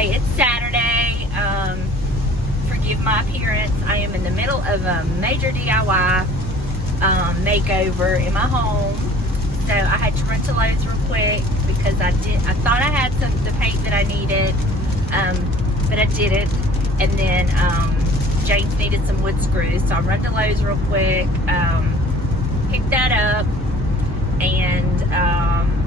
today. It's Saturday. Forgive my appearance. I am in the middle of a major DIY makeover in my home. So I had to run to Lowe's real quick because I thought I had the paint that I needed, but I didn't. And then James needed some wood screws, so I run to Lowe's real quick, picked that up, and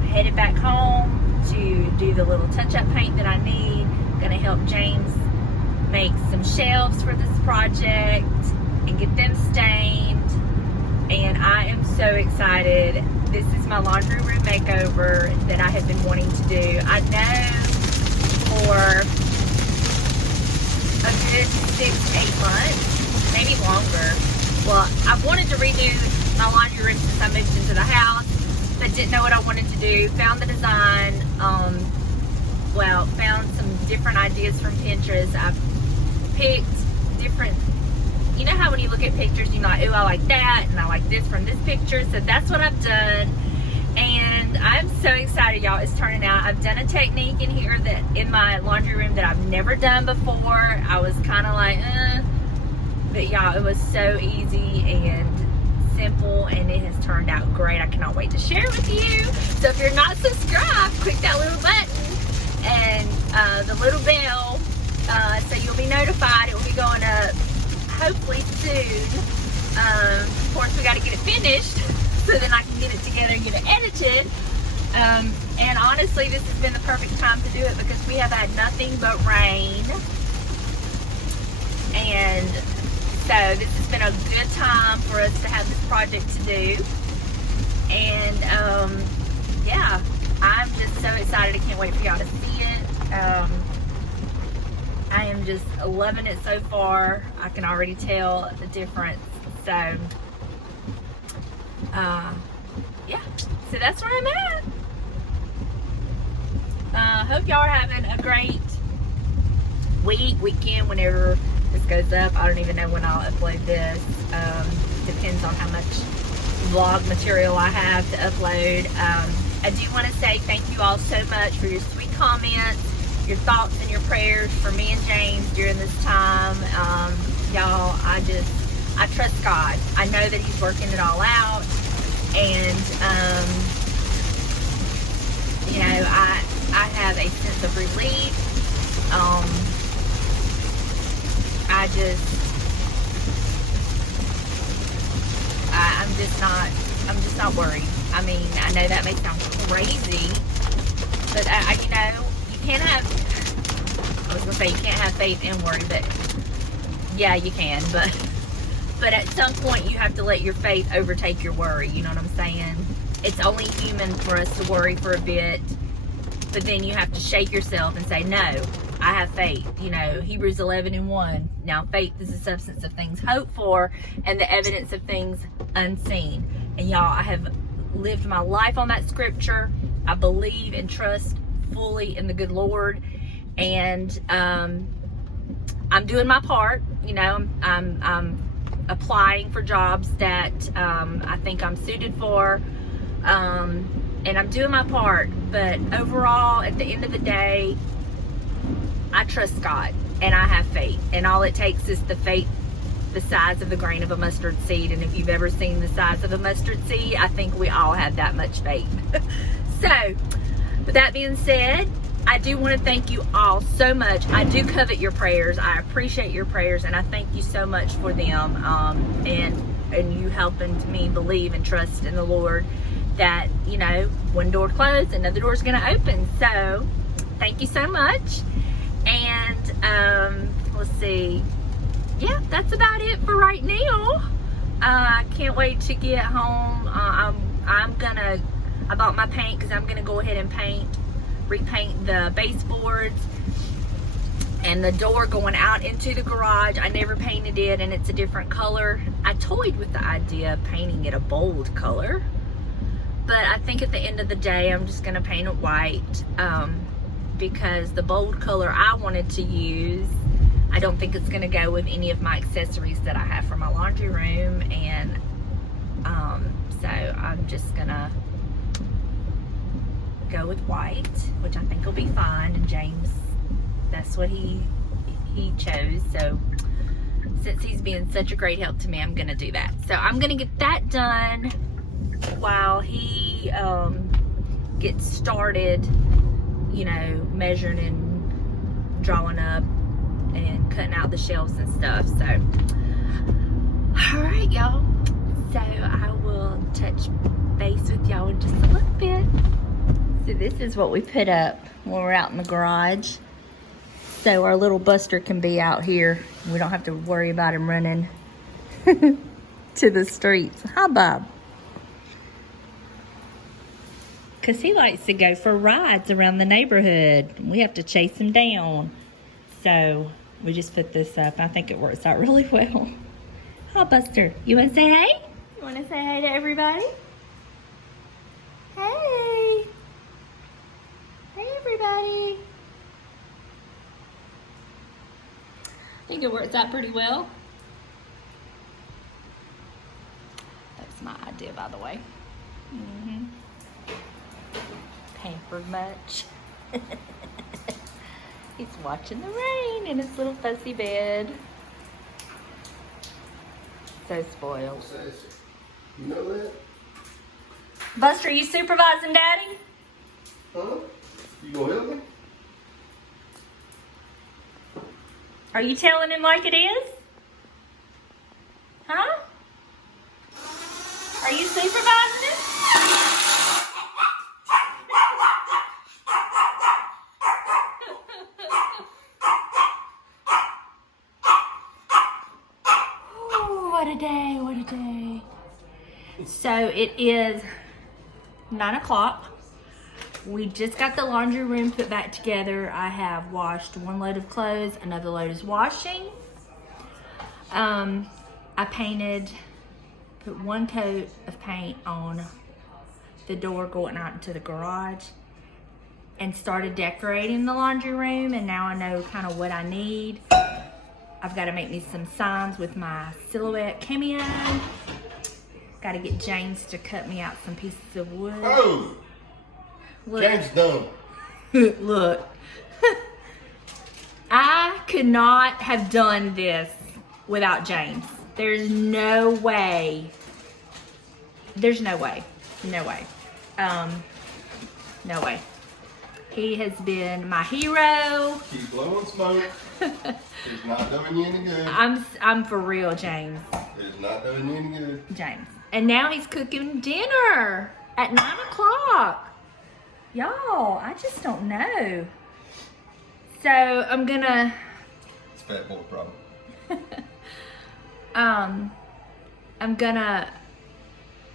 headed back home to do the little touch-up paint that I need. Gonna help James make some shelves for this project and get them stained. And I am so excited. This is my laundry room makeover that I have been wanting to do. I know for a good 6-8 months, maybe longer. Well, I've wanted to redo my laundry room since I moved into the house, but didn't know what I wanted to do. Found the design, found some different ideas from Pinterest. I've picked different, you know how when you look at pictures, you're like, ooh, I like that, and I like this from this picture. So that's what I've done, and I'm so excited, y'all. It's turning out. I've done a technique in here that in my laundry room that I've never done before. I was kind of like, but y'all, it was so easy and simple, and it has turned out great. I cannot wait to share with you. So if you're not subscribed, click that little button and the little bell, so you'll be notified. It will be going up hopefully soon. Of course, we got to get it finished so then I can get it together and get it edited. And honestly, this has been the perfect time to do it because we have had nothing but rain. And so this has been a good time for us to have this project to do. And yeah, I'm just so excited. I can't wait for y'all to see it. I am just loving it so far. I can already tell the difference. So yeah, so that's where I'm at. Hope y'all are having a great weekend, whenever this goes up. I don't even know when I'll upload this. Depends on how much vlog material I have to upload. I do want to say thank you all so much for your sweet comments, your thoughts and your prayers for me and James during this time. Y'all, I trust God. I know that He's working it all out, and you know, I have a sense of relief. I'm just not worried. I mean, I know that may sound crazy, but you know, you can't have, I was gonna say you can't have faith and worry, but yeah, you can, but at some point you have to let your faith overtake your worry. You know what I'm saying? It's only human for us to worry for a bit, but then you have to shake yourself and say, no, I have faith. You know, Hebrews 11:1. Now faith is the substance of things hoped for and the evidence of things unseen. And y'all, I have lived my life on that scripture. I believe and trust fully in the good Lord, and I'm doing my part. You know, I'm applying for jobs that I think I'm suited for, and I'm doing my part. But overall, at the end of the day, I trust God and I have faith, and all it takes is the faith the size of the grain of a mustard seed. And if you've ever seen the size of a mustard seed, I think we all have that much faith. So with that being said, I do want to thank you all so much. I do covet your prayers. I appreciate your prayers, and I thank you so much for them, and you helping me believe and trust in the Lord that, you know, one door closed, another door's going to open. So thank you so much. And let's see. Yeah, that's about it for right now. I can't wait to get home. I bought my paint because I'm gonna go ahead and repaint the baseboards and the door going out into the garage. I never painted it, and it's a different color. I toyed with the idea of painting it a bold color, but I think at the end of the day, I'm just gonna paint it white, because the bold color I wanted to use, I don't think it's gonna go with any of my accessories that I have for my laundry room. And so I'm just gonna go with white, which I think will be fine. And James that's what he chose. So since he's been such a great help to me, I'm gonna do that. So I'm gonna get that done while he gets started, you know, measuring and drawing up and cutting out the shelves and stuff. So all right, y'all, so I will touch base with y'all in just a little bit. So this is what we put up when we're out in the garage, so our little Buster can be out here. We don't have to worry about him running to the streets. Hi, Bob. Because he likes to go for rides around the neighborhood. We have to chase him down. So we just put this up. I think it works out really well. Hi, Buster. You want to say hey? You want to say hey to everybody? Hey. Hey, everybody. I think it works out pretty well. That's my idea, by the way. Pampered much. He's watching the rain in his little fussy bed. So spoiled. You know that? Buster, you supervising Daddy? Huh? You gonna help me? Are you telling him like it is? Huh? Are you supervising him? Ooh, what a day, what a day. So it is 9 o'clock. We just got the laundry room put back together. I have washed one load of clothes, another load is washing. I put one coat of paint on the door going out into the garage and started decorating the laundry room, and now I know kind of what I need. I've got to make me some signs with my silhouette cameo. Got to get James to cut me out some pieces of wood. Oh! Look. James done. Look. I could not have done this without James. There's no way. There's no way. No way. No way. He has been my hero. Keep blowing smoke. It's not doing you any good. I'm for real, James. It's not doing you any good. James. And now he's cooking dinner at 9 o'clock. Y'all, I just don't know. So I'm gonna. It's fat boy problem. I'm gonna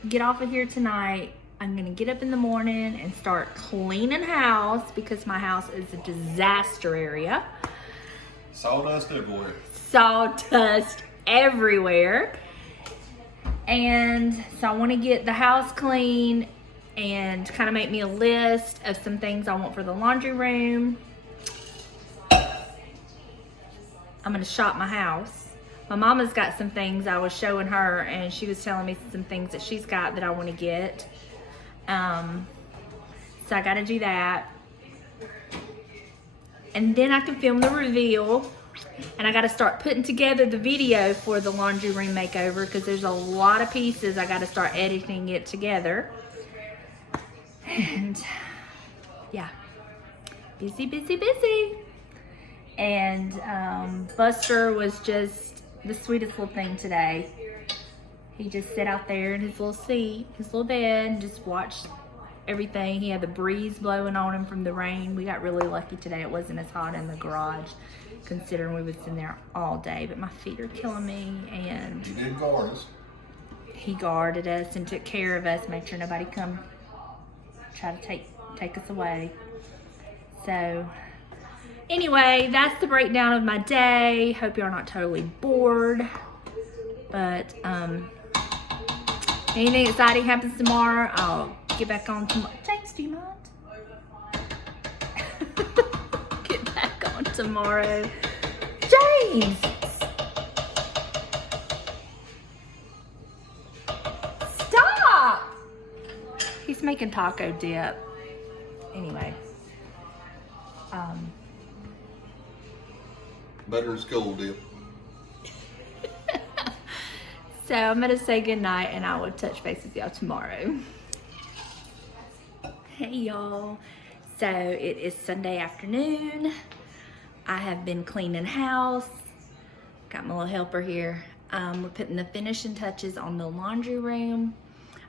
get off of here tonight. I'm gonna get up in the morning and start cleaning house because my house is a disaster area. Sawdust everywhere. Sawdust everywhere. And so I want to get the house clean and kind of make me a list of some things I want for the laundry room. I'm gonna shop my house. My mama's got some things I was showing her, and she was telling me some things that she's got that I want to get. So I gotta do that. And then I can film the reveal. And I gotta start putting together the video for the laundry room makeover because there's a lot of pieces. I gotta start editing it together. And yeah, busy, busy, busy. And Buster was just the sweetest little thing today. He just sat out there in his little seat, his little bed, and just watched everything. He had the breeze blowing on him from the rain. We got really lucky today. It wasn't as hot in the garage, considering we was in there all day. But my feet are killing me, and He did guard us. he guarded us and took care of us, made sure nobody come try to take us away. So anyway, that's the breakdown of my day. Hope you're not totally bored. But anything exciting happens tomorrow, I'll get back on tomorrow. James, do you mind? Get back on tomorrow. James! Stop! He's making taco dip. Anyway. Better than school dip. So I'm gonna say goodnight and I will touch base with y'all tomorrow. Hey y'all. So it is Sunday afternoon. I have been cleaning house. Got my little helper here. We're putting the finishing touches on the laundry room.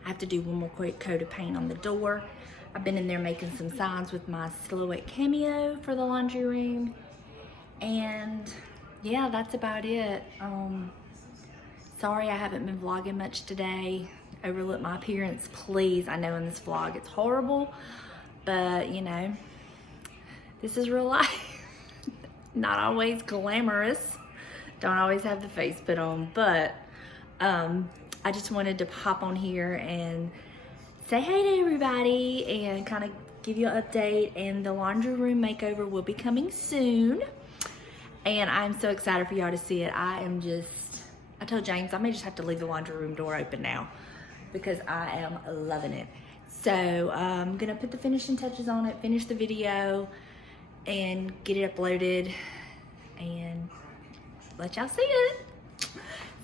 I have to do one more quick coat of paint on the door. I've been in there making some signs with my silhouette cameo for the laundry room. And yeah, that's about it. Sorry I haven't been vlogging much today. Overlook my appearance, please. I know in this vlog it's horrible, but you know, this is real life. Not always glamorous. Don't always have the face put on, but I just wanted to hop on here and say hey to everybody and kind of give you an update. And the laundry room makeover will be coming soon. And I'm so excited for y'all to see it. I told James I may just have to leave the laundry room door open now because I am loving it. So I'm gonna put the finishing touches on it, finish the video, and get it uploaded and let y'all see it.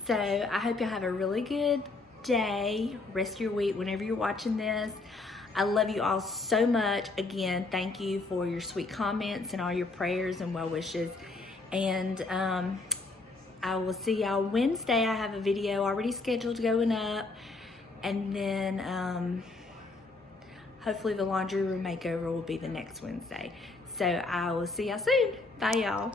So I hope y'all have a really good day, rest of your week whenever you're watching this. I love you all so much. Again, thank you for your sweet comments and all your prayers and well wishes. And I will see y'all Wednesday. I have a video already scheduled going up. And then hopefully the laundry room makeover will be the next Wednesday. So I will see y'all soon. Bye y'all.